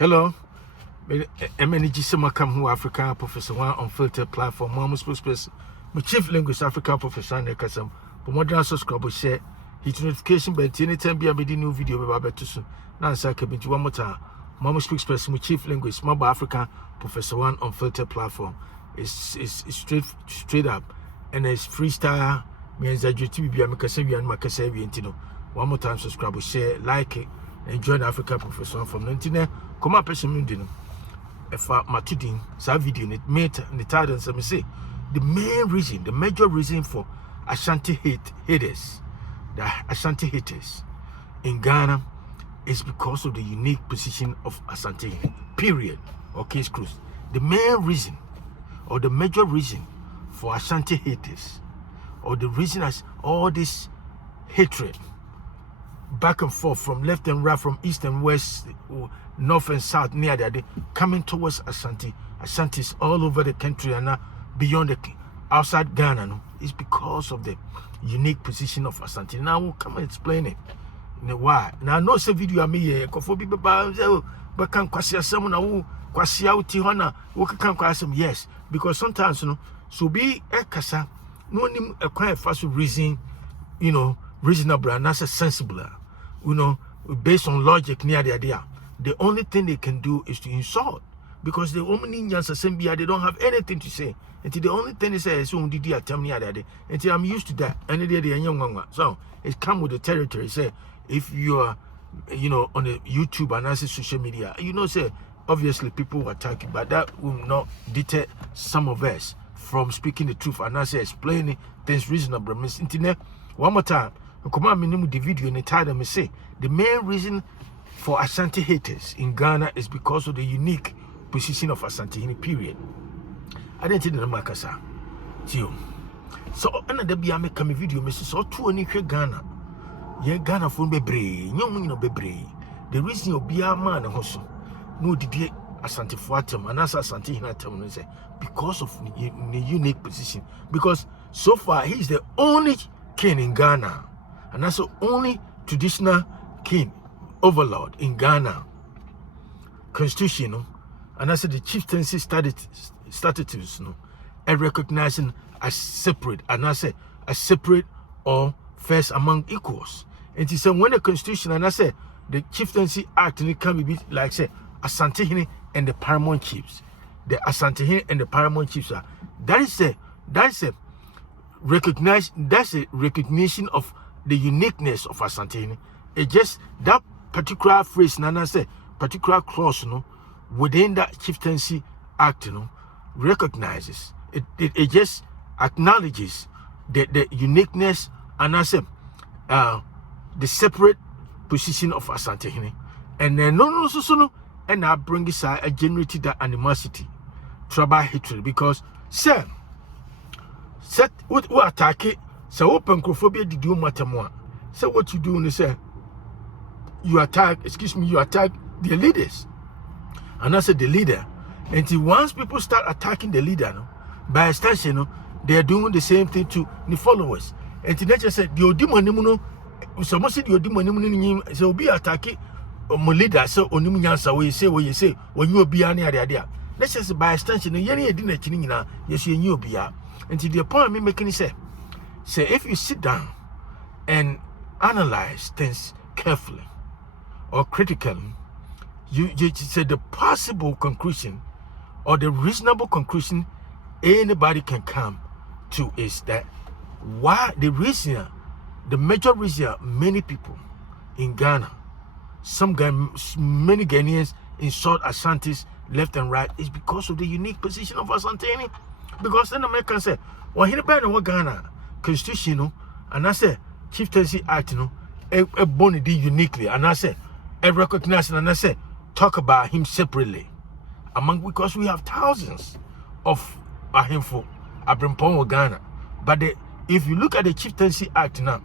Hello, MNG Samakam who African Professor One Unfiltered Platform, Mama Spokesperson, my Chief Linguist African Professor Nekasam, but modern subscriber share, hit notification by anytime be a new video about too soon. Now, I can be one more time. Mama Spokesperson, my Chief Linguist, Mama African Professor One Unfiltered Platform is straight up and it's freestyle. Means that you be a Makasavi and Makasavi and Tino. One more time, subscribe, share, like it, and join the African Professor from 19. Come up, person, if my tudin, sa video, it made the title, and some say the main reason, the major reason for Asante haters, the Asante haters in Ghana is because of the unique position of Asantehene, period, or case closed. The main reason, or the major reason for Asante haters, or the reason as all this hatred back and forth from left and right, from east and west, north and south, near that coming towards Asantes all over the country and beyond the outside Ghana, no, is because of the unique position of Asante. Now we'll come and explain it. You know why? Now I know some video I made here, but can kwasi someone who kwasi out hona who can kwasi yes, because sometimes so be a kasa no nim a quite fast reason, reasonable and that's a sensible, based on logic near the idea. The only thing they can do is to insult, because the Omanians Assembly, they don't have anything to say. Until the only thing they say is did you tell me that day. Until I'm used to that. And they young one. So it come with the territory. Say if you are on the YouTube and as social media, say obviously people will attack you, but that will not deter some of us from speaking the truth and as explaining things reasonable. Miss Internet, one more time. Come on, the video in the title me say the main reason for Asante haters in Ghana is because of the unique position of Asantehene, period. I didn't think the Makasa. So another be I make a video, Mrs. So two and Ghana. Ye Ghana phone bebre, bebre. The reason you be a man and also no did Asantefo and as Asantehene say because of the unique position. Because so far he's the only king in Ghana, and that's the only traditional king overlord in Ghana constitution, and that's the chieftaincy statutes, and recognizing as separate, and I say a separate or first among equals. And he said when the constitution and I say the chieftaincy act, and it can be like say Asantehene and the paramount chiefs, the Asantehene and the paramount chiefs are that's a recognition of the uniqueness of Asantehene. It just that particular phrase, Nana say, particular clause, within that chieftaincy act, recognizes it just acknowledges the uniqueness and I say the separate position of Asantehene, and then no, and I bring aside a generated that animosity, tribal hatred, because set what attack it, so open crophobia did you matter more. So what you do is say you attack the leaders. And I said the leader. Until once people start attacking the leader, by extension, they are doing the same thing to the followers. And the nature said, the Odimonimuno, someone said the Odimonimuno, so be attacking my leader, so Onimunyansa, what you say, when you be any idea. Let's just by extension, the Yenny dinner chinina, yes, you be out. Until the point me making say if you sit down and analyze things carefully or critically, you say the possible conclusion or the reasonable conclusion anybody can come to is that why the major reason many people in Ghana, many Ghanaians insult Asantes left and right is because of the unique position of Asantehene. Because then Americans say, well, he depends Ghana constitution, and I say chieftaincy act, a born uniquely, and I say a recognition, and I say talk about him separately because we have thousands of Ahimfo Abrimpon Ghana. But if you look at the chieftaincy act now,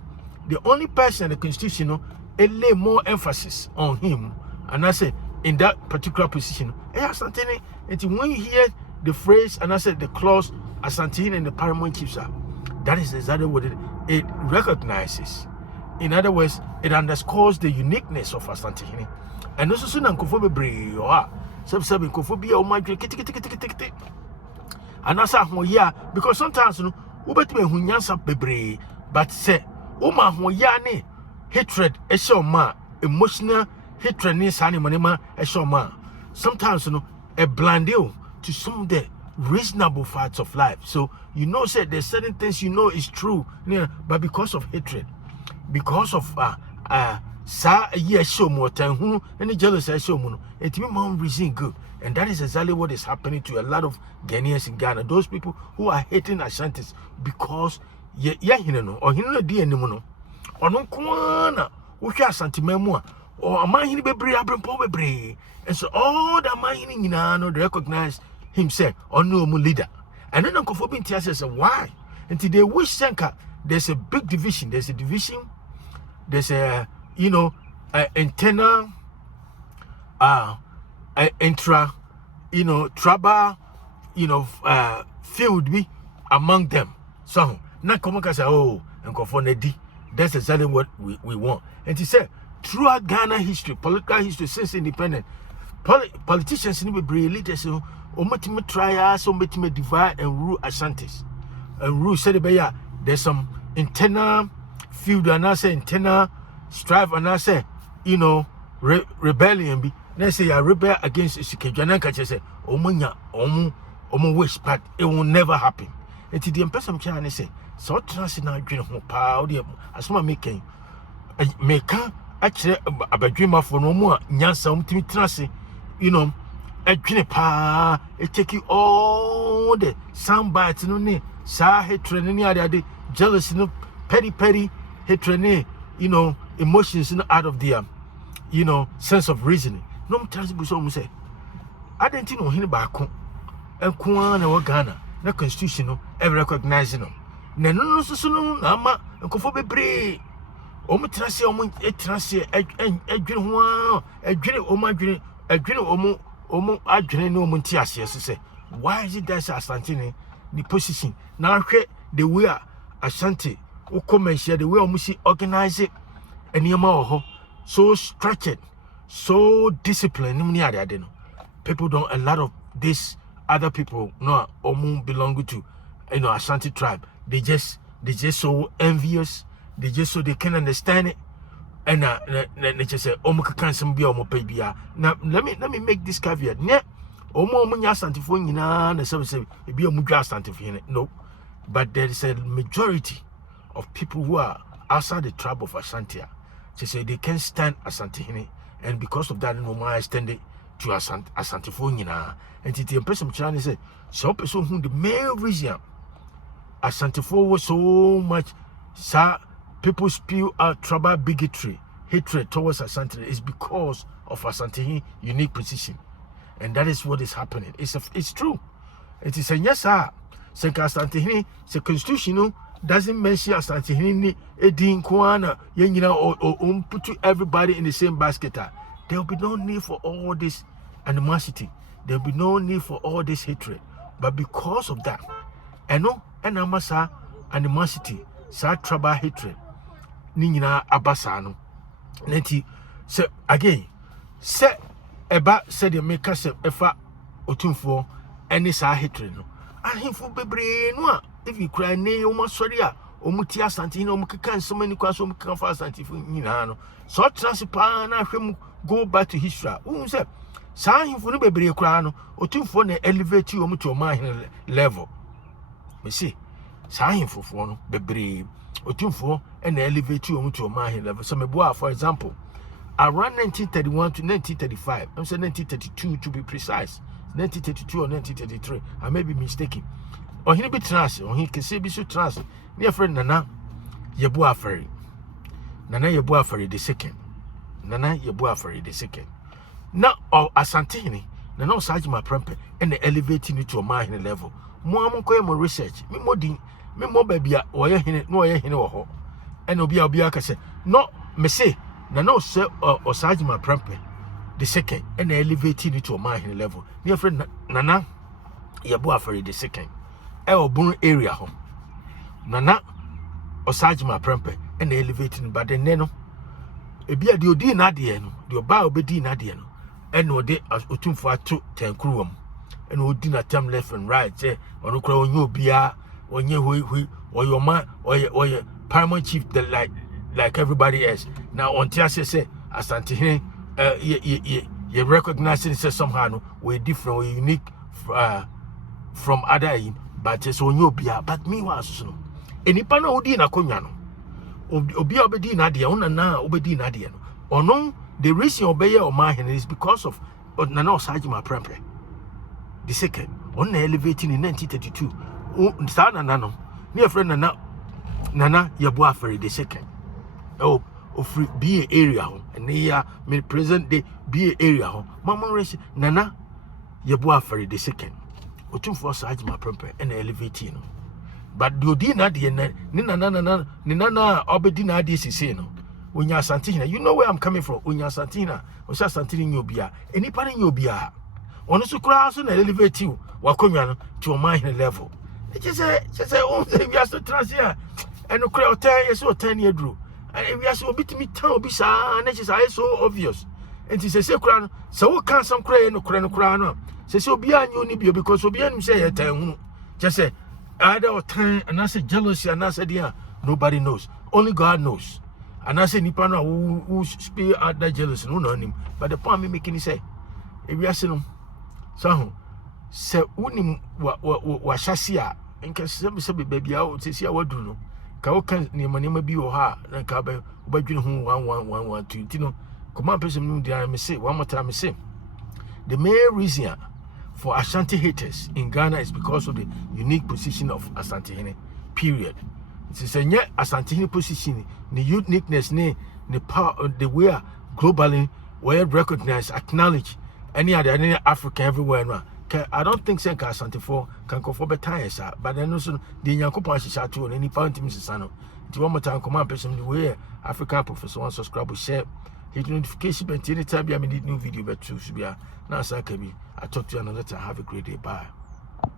the only person in the constitution it lay more emphasis on him, and I say in that particular position, Asantehene. And when you hear the phrase and I said the clause Asantehene and the paramount chiefs are, that is exactly what it recognizes. In other words, it underscores the uniqueness of Asantehene and also soon uncofo bebre or sub nkofo bia o ma dwene kiti and asa ho ya because sometimes no wobetime hu nyansa bebre but say o ma ho ya ne hatred e show ma emotional hatred ni sa ne monema e show ma sometimes no a blind you to some of the reasonable facts of life. So you know say there's certain things you know is true, yeah, but because of hatred, because of sa ye show more time who any jealous I show mono it me mom reason good. And that is exactly what is happening to a lot of Ghanaians in Ghana. Those people who are hating Asantes because hineno or hineno di animono or no kwana wuhwa Asanteman mu or amahini bebre abrempo bebre. And so all the amahini no they recognize himself or no leader. And then Uncle Fobin says why? Until they wish Senka there's a big division. There's a division. There's a internal intra tribal field be among them. So now come on say oh and go for Nedi. That's exactly what we want. And he said throughout Ghana history, political history since independence, politicians need to be leaders omotima try so omotima divide and rule Asantes. And rule said there's some internal feud and I say internal strife and I say rebellion be let's say a rebel against Isikejana catch say omunya omu wish but it will never happen. And the person can say so trans na dwene ho pa o de asoma making meka actually abadwema for no mu nyansa umtimi trans adwene pa it take you all the sound bites no ne sa hatred ni ade jealousy no petty hatred emotions out of the sense of reasoning. No transible so say I didn't know him back and Kuan or Ghana, no constitution ever recognizing them. No so nama and Kofobe Bre Omutrasi Etrasi Adwene no Muntias, yes, say. Why is it that Asantehene the position? Now the way Asante who come and share the way Musi organize it and Yama so structured, so disciplined. People don't a lot of these other people no belong to Asante tribe. They just so envious, they just so they can understand it. And they just say, now let me make this caveat. No, but there is a majority of people who are outside the tribe of Asante. They say they can't stand Asantehene, and because of that, no more extend it to Asantefo. And the person China say, so person who the main reason Asantefo was so much, sir. People spew out tribal bigotry, hatred towards Asante is because of Asantehene's unique position. And that is what is happening. It's true. It is a yes, sir. Asantehene, the constitution doesn't mention Asantehene, Edin Kwana, or put everybody in the same basket. There will be no need for all this animosity. There will be no need for all this hatred. But because of that, and amasa animosity, sad tribal hatred. Nina abasano neti se again se eba said the maker se efa Otumfuo any sa hatred no ahimfo bebre no if you cry ne o masori a o muti Asantehene o mukeka nsoma ni kwaso o mukeka fa Asantehene nyina no so transpa na hwem go back to history who say sa ahimfo no bebre kura no Otumfuo na elevate o muti o mahene level me see sa ahimfo no bebre Otumfuo and elevate you to a man level. Some for example, around 1931 to 1935, I'm saying 1932 to be precise, 1932 or 1933, I may be mistaken. Or he be trans, or he can say be so trans. Near friend Nana Yabuafari. Nana Yabuafari the second. Nana Yabuafari the second. Now, or Asantehene, Nana Sajima Prempe, and the elevating you to a man level. More research, me more baby, or no, and Obiaka said, no, me say, no, sir, or Sajima Prempe, the second, and elevating it to a mine level. Near friend Nana Yabuafari, the second, our born area home. Nana or Sajima Prempe, and elevating, but then, ebia de odi na de no de oba obedi na de no ene ode Otumfuo ato tankruwam ene odi na tam left and right say ono kura onye obia onye hui oyoma oye paramount chief that like everybody else now on tiase say Asantehene ye recognizing say somehow no we different we unique from other but it's onye obia but me was so no enipa na odi na konwa no obi obedi na de ona na obedi na de no ono the reason obeye o ma hen is because of nana osajima prempe the second on elevating in 1932 sa nana no ne friend nana yebo afere the second free be area ho and ya me present day be area ho mama race nana yebo afere the second Otumfuo osajima prempe and elevating no but the odi na de ni nana obedi na de sisi no onya Asantehene you know where I'm coming from onya Asantehene o sha Asantehene nyobia enipa ne nyobia ono so kura so na elevate you wakonwa no to o man level e just say o say we are so transia eno kura o 10 years o 10 year duro and we are so bitimi tan obi sa na just so obvious enti say kura no so wo kan some kura no kura no say obi anyo ni bio because obi anum say ye tan hunu just say either or time and I say jealousy and I said yeah nobody knows only God knows and I say nipa no who speak out that jealousy no know him but the point me making say if we are saying so say unim wa hyase a nka se baby a say sia wadu no ka wo kan ni manema bi wo ha na ka ba badwene ho 1112 tino come person no dia me say one more time me say the main reason for Ashanti haters in Ghana is because of the unique position of Asantehene. Period. It is a Asantehene position, the uniqueness, the power, the way globally well recognized, acknowledged, any African everywhere. No. I don't think Asantefo can go for better, but then also the Yankopan Shatu and any point Mrs. Sano. To one more time, command person the way African professor one subscribe, share. Hit notification but anytime I need new video but to be now I talk to you another time. Have a great day. Bye.